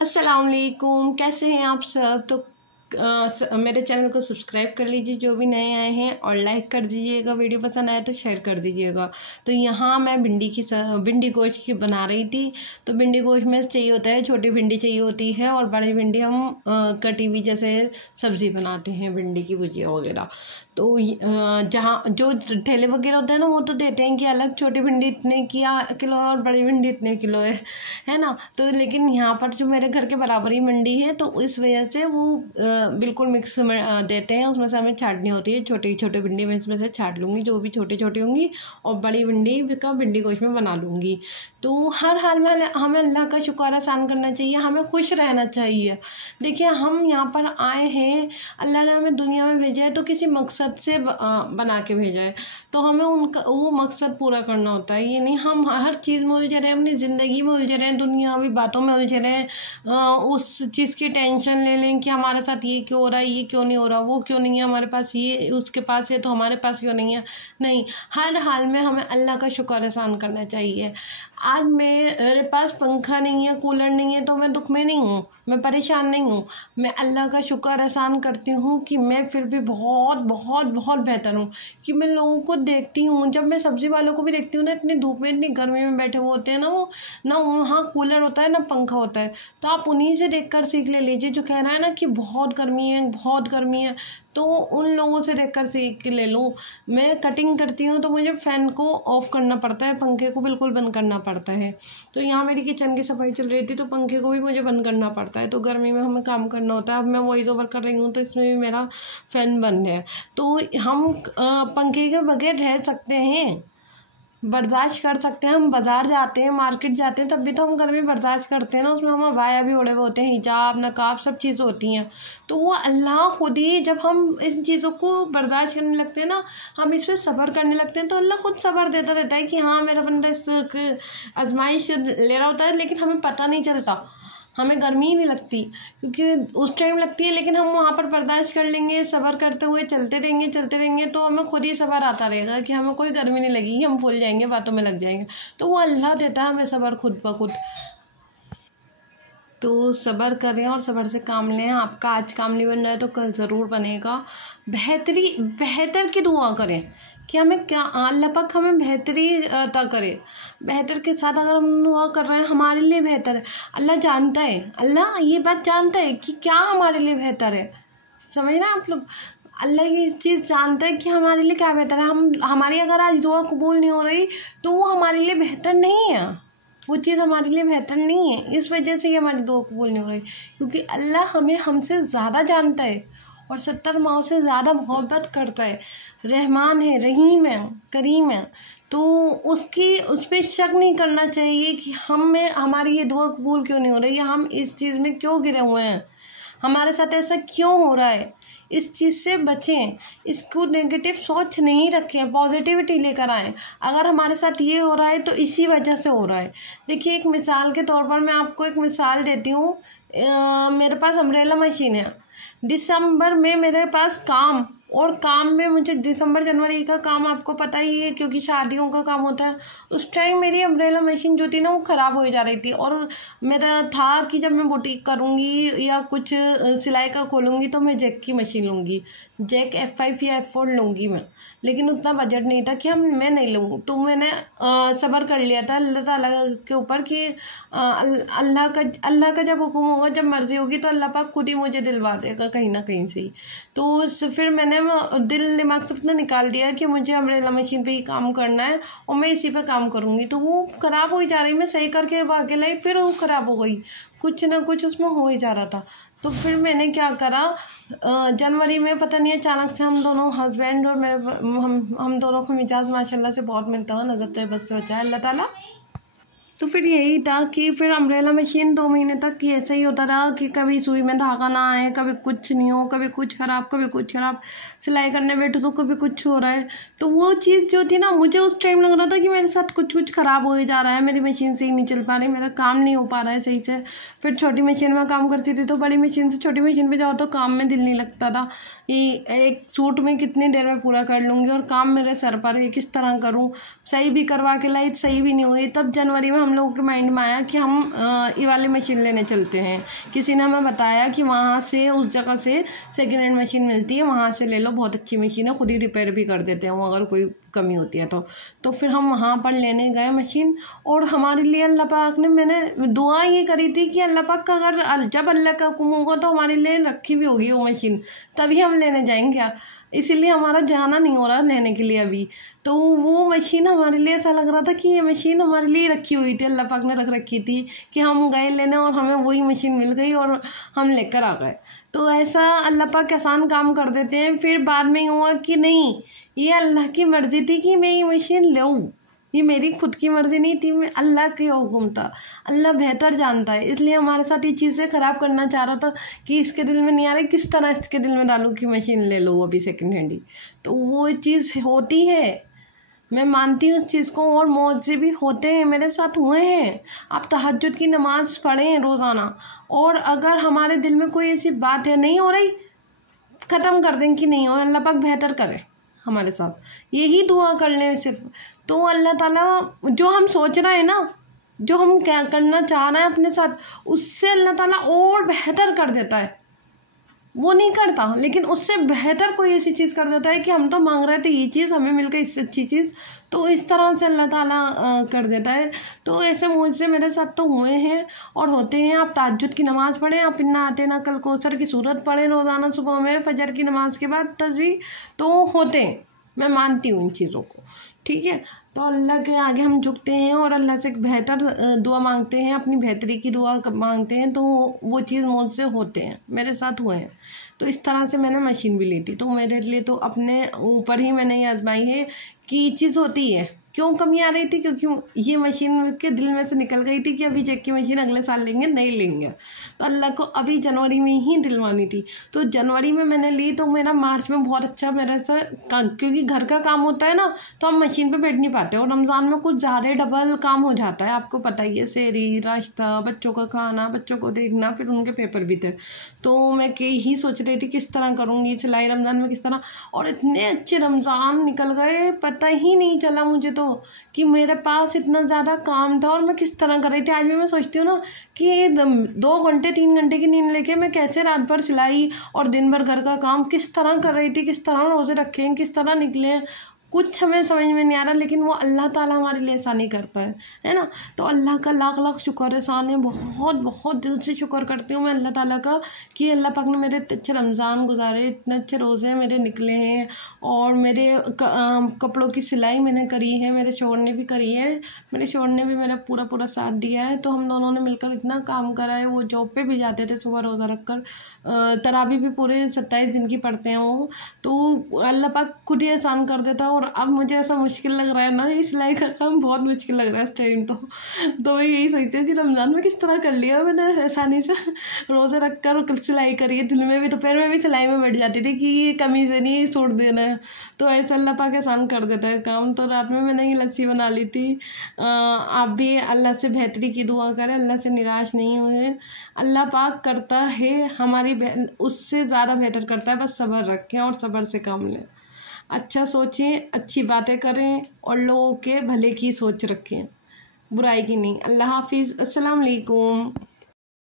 अस्सलाम वालेकुम, कैसे हैं आप सब। तो मेरे चैनल को सब्सक्राइब कर लीजिए जो भी नए आए हैं, और लाइक कर दीजिएगा। वीडियो पसंद आए तो शेयर कर दीजिएगा। तो यहाँ मैं भिंडी गोश्त की बना रही थी। तो भिंडी गोश्त में चाहिए होता है, छोटी भिंडी चाहिए होती है, और बड़ी भिंडी हम कटी हुई जैसे सब्ज़ी बनाते हैं, भिंडी की भुजिया वगैरह। तो जहाँ जो ठेले वगैरह होते हैं ना, वो तो देते हैं कि अलग छोटी भिंडी इतने की किलो और बड़ी भिंडी इतने किलो है ना। तो लेकिन यहाँ पर जो मेरे घर के बराबर ही मंडी है, तो इस वजह से वो बिल्कुल मिक्स में देते हैं। उसमें से हमें छाटनी होती है, छोटी छोटी भिंडी में इसमें से छाट लूँगी जो भी छोटी छोटी होंगी, और बड़ी भिंडी का भिंडी गोश्त में बना लूँगी। तो हर हाल में हमें अल्लाह का शुक्र एहसान करना चाहिए, हमें खुश रहना चाहिए। देखिए, हम यहाँ पर आए हैं, अल्लाह ने हमें दुनिया में भेजा है तो किसी मकसद से बना के भेजा है। तो हमें उनका वो मकसद पूरा करना होता है। ये नहीं हम हर चीज़ में उलझे रहे, अपनी ज़िंदगी में उलझे रहे, दुनियावी बातों में उलझे रहे, उस चीज़ की टेंशन ले लें कि हमारे साथ ये क्यों हो रहा है, ये क्यों नहीं हो रहा, वो क्यों नहीं है हमारे पास, ये उसके पास है तो हमारे पास क्यों नहीं है। नहीं, हर हाल में हमें अल्लाह का शुक्र एहसान करना चाहिए। आज मेरे पास पंखा नहीं है, कूलर नहीं है, तो मैं दुख में नहीं हूँ, मैं परेशान नहीं हूँ। मैं अल्लाह का शुक्र एहसान करती हूँ कि मैं फिर भी बहुत बहुत बहुत बेहतर हूँ। कि मैं लोगों को देखती हूँ, जब मैं सब्ज़ी वालों को भी देखती हूँ ना, इतनी धूप में इतनी गर्मी में बैठे हुए होते हैं ना, वो ना वहाँ कूलर होता है ना पंखा होता है। तो आप उन्हीं से देखकर सीख लीजिए जो कह रहा है ना कि बहुत गर्मी है, बहुत गर्मी है। तो उन लोगों से देखकर सीख ले लूँ। मैं कटिंग करती हूँ तो मुझे फ़ैन को ऑफ़ करना पड़ता है, पंखे को बिल्कुल बंद करना पड़ता है। तो यहाँ मेरी किचन की सफाई चल रही थी, तो पंखे को भी मुझे बंद करना पड़ता है। तो गर्मी में हमें काम करना होता है। अब मैं वॉइस ओवर कर रही हूँ तो इसमें भी मेरा फ़ैन बंद है। तो हम पंखे के बगैर रह सकते हैं, बर्दाश्त कर सकते हैं। हम बाज़ार जाते हैं, मार्केट जाते हैं, तब भी तो हम गर्मी बर्दाश्त करते हैं ना। उसमें हम अबाया भी ओढ़े हुए होते हैं, हिजाब नकाब सब चीज़ें होती हैं। तो वो अल्लाह खुद ही, जब हम इन चीज़ों को बर्दाश्त करने लगते हैं ना, हम इस पर सब्र करने लगते हैं, तो अल्लाह खुद सब्र देता रहता है कि हाँ मेरा बंदा इस आजमाइश ले रहा होता है। लेकिन हमें पता नहीं चलता, हमें गर्मी ही नहीं लगती, क्योंकि उस टाइम लगती है। लेकिन हम वहाँ पर बर्दाश्त कर लेंगे, सब्र करते हुए चलते रहेंगे, तो हमें खुद ही सब्र आता रहेगा कि हमें कोई गर्मी नहीं लगेगी, हम भूल जाएंगे, बातों में लग जाएंगे। तो वो अल्लाह देता है हमें सब्र खुद ब खुद। तो सब्र करें और सब्र से काम लें। आपका आज काम नहीं बन रहा है तो कल ज़रूर बनेगा। बेहतर की दुआ करें कि हमें क्या अल्लाह पाक हमें बेहतरी अता करे। बेहतर के साथ अगर हम दुआ कर रहे हैं, हमारे लिए बेहतर है। अल्लाह जानता है, अल्लाह ये बात जानता है कि क्या हमारे लिए बेहतर है। समझ रहे हैं आप लोग। अल्लाह ये चीज़ जानता है कि हमारे लिए क्या बेहतर है। हमारी अगर आज दुआ कबूल नहीं हो रही तो वो हमारे लिए बेहतर नहीं है, वो चीज़ हमारे लिए बेहतर नहीं है। इस वजह से ही हमारी दुआ कबूल नहीं हो रही, क्योंकि अल्लाह हमें हमसे ज़्यादा जानता है और 70 माओं से ज़्यादा मोहब्बत करता है। रहमान है, रहीम है, करीम है। तो उस पर शक नहीं करना चाहिए कि हमारी ये दुआ कबूल क्यों नहीं हो रही, या हम इस चीज़ में क्यों गिरे हुए हैं, हमारे साथ ऐसा क्यों हो रहा है। इस चीज़ से बचें, इसको नेगेटिव सोच नहीं रखें, पॉजिटिविटी लेकर आएँ। अगर हमारे साथ ये हो रहा है तो इसी वजह से हो रहा है। देखिए, एक मिसाल के तौर पर मैं आपको एक मिसाल देती हूँ। मेरे पास अम्ब्रेला मशीन है। दिसंबर में मेरे पास काम में मुझे दिसंबर जनवरी का काम आपको पता ही है, क्योंकि शादियों का काम होता है। उस टाइम मेरी अम्ब्रेला मशीन जो थी ना, वो ख़राब हो जा रही थी। और मेरा था कि जब मैं बुटीक करूँगी या कुछ सिलाई का खोलूँगी तो मैं जैक की मशीन लूँगी, जैक F5 या F4 लूँगी मैं। लेकिन उतना बजट नहीं था कि मैं नहीं लूँ। तो मैंने सब्र कर लिया था अल्लाह ताला के ऊपर कि अल्लाह का जब हुक्म होगा, जब मर्ज़ी होगी, तो अल्लाह पाक खुद ही मुझे दिलवा देगा कहीं ना कहीं से। तो फिर मैंने दिल दिमाग से अपना निकाल दिया कि मुझे अम्ब्रेला मशीन पे ही काम करना है और मैं इसी पे काम करूँगी। तो वो ख़राब हो ही जा रही, मैं सही करके भागे लाई, फिर वो ख़राब हो गई, कुछ ना कुछ उसमें हो ही जा रहा था। तो फिर मैंने क्या करा, जनवरी में पता नहीं अचानक से हम दोनों हस्बैंड और हम दोनों को मिजाज माशाल्लाह से बहुत मिलता हुआ नज़र तो बस से बचाया अल्लाह ताला। तो फिर यही था कि फिर अम्ब्रेला मशीन 2 महीने तक कि ऐसा ही होता रहा कि कभी सुई में धागा ना आए, कभी कुछ नहीं हो, कभी कुछ ख़राब, कभी कुछ ख़राब। सिलाई करने बैठो तो कभी कुछ हो रहा है। तो वो चीज़ जो थी ना, मुझे उस टाइम लग रहा था कि मेरे साथ कुछ ख़राब हो ही जा रहा है, मेरी मशीन सही नहीं चल पा रही, मेरा काम नहीं हो पा रहा है सही से। फिर छोटी मशीन में काम करती थी, तो बड़ी मशीन से छोटी मशीन पर जाओ तो काम में दिल नहीं लगता था कि एक सूट में कितनी देर में पूरा कर लूँगी, और काम मेरे सर पर है, किस तरह करूँ। सही भी करवा के लाई, सही भी नहीं हुई। तब जनवरी में हम लोगों के माइंड में आया कि हम ये वाली मशीन लेने चलते हैं। किसी ने हमें बताया कि वहाँ से उस जगह से सेकेंड हैंड मशीन मिलती है, वहाँ से ले लो, बहुत अच्छी मशीन है, खुद ही रिपेयर भी कर देते हैं वो अगर कोई कमी होती है तो फिर हम वहाँ पर लेने गए मशीन। और हमारे लिए अल्लाह पाक ने, मैंने दुआ ये करी थी कि अल्लाह पाक का अगर जब अल्लाह का हुक्म होगा तो हमारे लिए रखी भी होगी वो मशीन, तभी हम लेने जाएंगे। इसीलिए हमारा जाना नहीं हो रहा लेने के लिए अभी। तो वो मशीन हमारे लिए ऐसा लग रहा था कि ये मशीन हमारे लिए रखी हुई थी, अल्लाह पाक ने रख रखी थी कि हम गए लेने और हमें वही मशीन मिल गई और हम लेकर आ गए। तो ऐसा अल्लाह पाक आसान काम कर देते हैं। फिर बाद में हुआ कि नहीं, ये अल्लाह की मर्ज़ी थी कि मैं ये मशीन लूँ, ये मेरी खुद की मर्ज़ी नहीं थी, मैं अल्लाह के हुक्म था। अल्लाह बेहतर जानता है, इसलिए हमारे साथ ये चीज़ें ख़राब करना चाह रहा था कि इसके दिल में नहीं आ रही, किस तरह इसके दिल में डालूँ कि मशीन ले लो अभी सेकंड हैंड ही। तो वो चीज़ होती है, मैं मानती हूँ उस चीज़ को, और मौजे भी होते हैं, मेरे साथ हुए हैं। आप तहज्जुद की नमाज़ पढ़ें रोज़ाना, और अगर हमारे दिल में कोई ऐसी बात है नहीं हो रही, ख़त्म कर दें कि नहीं हो, अल्लाह पाक बेहतर करे हमारे साथ, यही दुआ कर लें सिर्फ। तो अल्लाह ताला जो हम सोच रहे हैं ना, जो हम क्या करना चाह रहे हैं अपने साथ, उससे अल्लाह ताला और बेहतर कर देता है। वो नहीं करता, लेकिन उससे बेहतर कोई ऐसी चीज़ कर देता है कि हम तो मांग रहे थे ये चीज़, हमें मिल गई इससे अच्छी चीज़, तो इस तरह से अल्लाह ताला कर देता है। तो ऐसे मुझसे मेरे साथ तो हुए हैं और होते हैं। आप तहज्जुद की नमाज़ पढ़ें, आप इन्ना आतेना कल कौसर की सूरत पढ़ें रोज़ाना सुबह में, फजर की नमाज़ के बाद तस्बीह, तो होते हैं। मैं मानती हूँ इन चीज़ों को, ठीक है। तो अल्लाह के आगे हम झुकते हैं और अल्लाह से बेहतर दुआ मांगते हैं, अपनी बेहतरी की दुआ मांगते हैं, तो वो चीज़ मुझसे होते हैं, मेरे साथ हुए हैं। तो इस तरह से मैंने मशीन भी ली थी, तो मेरे लिए तो अपने ऊपर ही मैंने ये आजमाई है कि ये चीज़ होती है। क्यों कमी आ रही थी? क्योंकि ये मशीन के दिल में से निकल गई थी कि अभी चेक की मशीन अगले साल लेंगे, नहीं लेंगे। तो अल्लाह को अभी जनवरी में ही दिलवानी थी, तो जनवरी में मैंने ली, तो मेरा मार्च में बहुत अच्छा मेरा से, क्योंकि घर का काम होता है ना, तो हम मशीन पे बैठ नहीं पाते, और रमज़ान में कुछ ज़्यादा डबल काम हो जाता है, आपको पता ही है, सेहरी, नाश्ता, बच्चों का खाना, बच्चों को देखना, फिर उनके पेपर भी थे। तो मैं यही सोच रही थी किस तरह करूँगी सिलाई रमज़ान में, किस तरह, और इतने अच्छे रमज़ान निकल गए, पता ही नहीं चला मुझे तो कि मेरे पास इतना ज़्यादा काम था और मैं किस तरह कर रही थी। आज भी मैं सोचती हूँ ना कि 2 घंटे 3 घंटे की नींद लेके मैं कैसे रात भर सिलाई और दिन भर घर का काम किस तरह कर रही थी, किस तरह रोज़े रखे हैं, किस तरह निकले हैं, कुछ हमें समझ में नहीं आ रहा। लेकिन वो अल्लाह ताला हमारे लिए ऐसा नहीं करता है ना। तो अल्लाह का लाख लाख शुक्र एहसान है, बहुत बहुत दिल से शुक्र करती हूँ मैं अल्लाह ताला का कि अल्लाह पाक ने मेरे इतने अच्छे रमज़ान गुजारे, इतने अच्छे रोज़े मेरे निकले हैं, और मेरे कपड़ों की सिलाई मैंने करी है, मेरे शौहर ने भी करी है, मेरे शौहर ने भी मेरा पूरा पूरा साथ दिया है। तो हम दोनों ने मिलकर इतना काम करा है। वो जॉब पे भी जाते थे, सुबह रोज़ा रख कर, तरावी भी पूरे 27 दिन की पढ़ते हैं वो, तो अल्लाह पाक खुद ही आसान कर देता है। और अब मुझे ऐसा मुश्किल लग रहा है ना, ये सिलाई का काम बहुत मुश्किल लग रहा है इस टाइम। तो मैं यही सोचती हूँ कि रमज़ान में किस तरह कर लिया मैंने आसानी से, रोज़े रख कर सिलाई करी है। दिन में भी, दोपहर में भी सिलाई में बैठ जाती थी कि ये कमीज़ है नहीं, सूट देना है, तो ऐसा अल्लाह पाक आसान कर देता है काम। तो रात में मैंने ये लस्सी बना ली थी। आप भी अल्लाह से बेहतरी की दुआ करें, अल्लाह से निराश नहीं हुए। अल्लाह पाक करता है हमारी उससे ज़्यादा बेहतर करता है, बस सब्र रखें और सब्र से काम लें, अच्छा सोचें, अच्छी बातें करें, और लोगों के भले की सोच रखें, बुराई की नहीं। अल्लाह हाफिज़, अस्सलाम वालेकुम।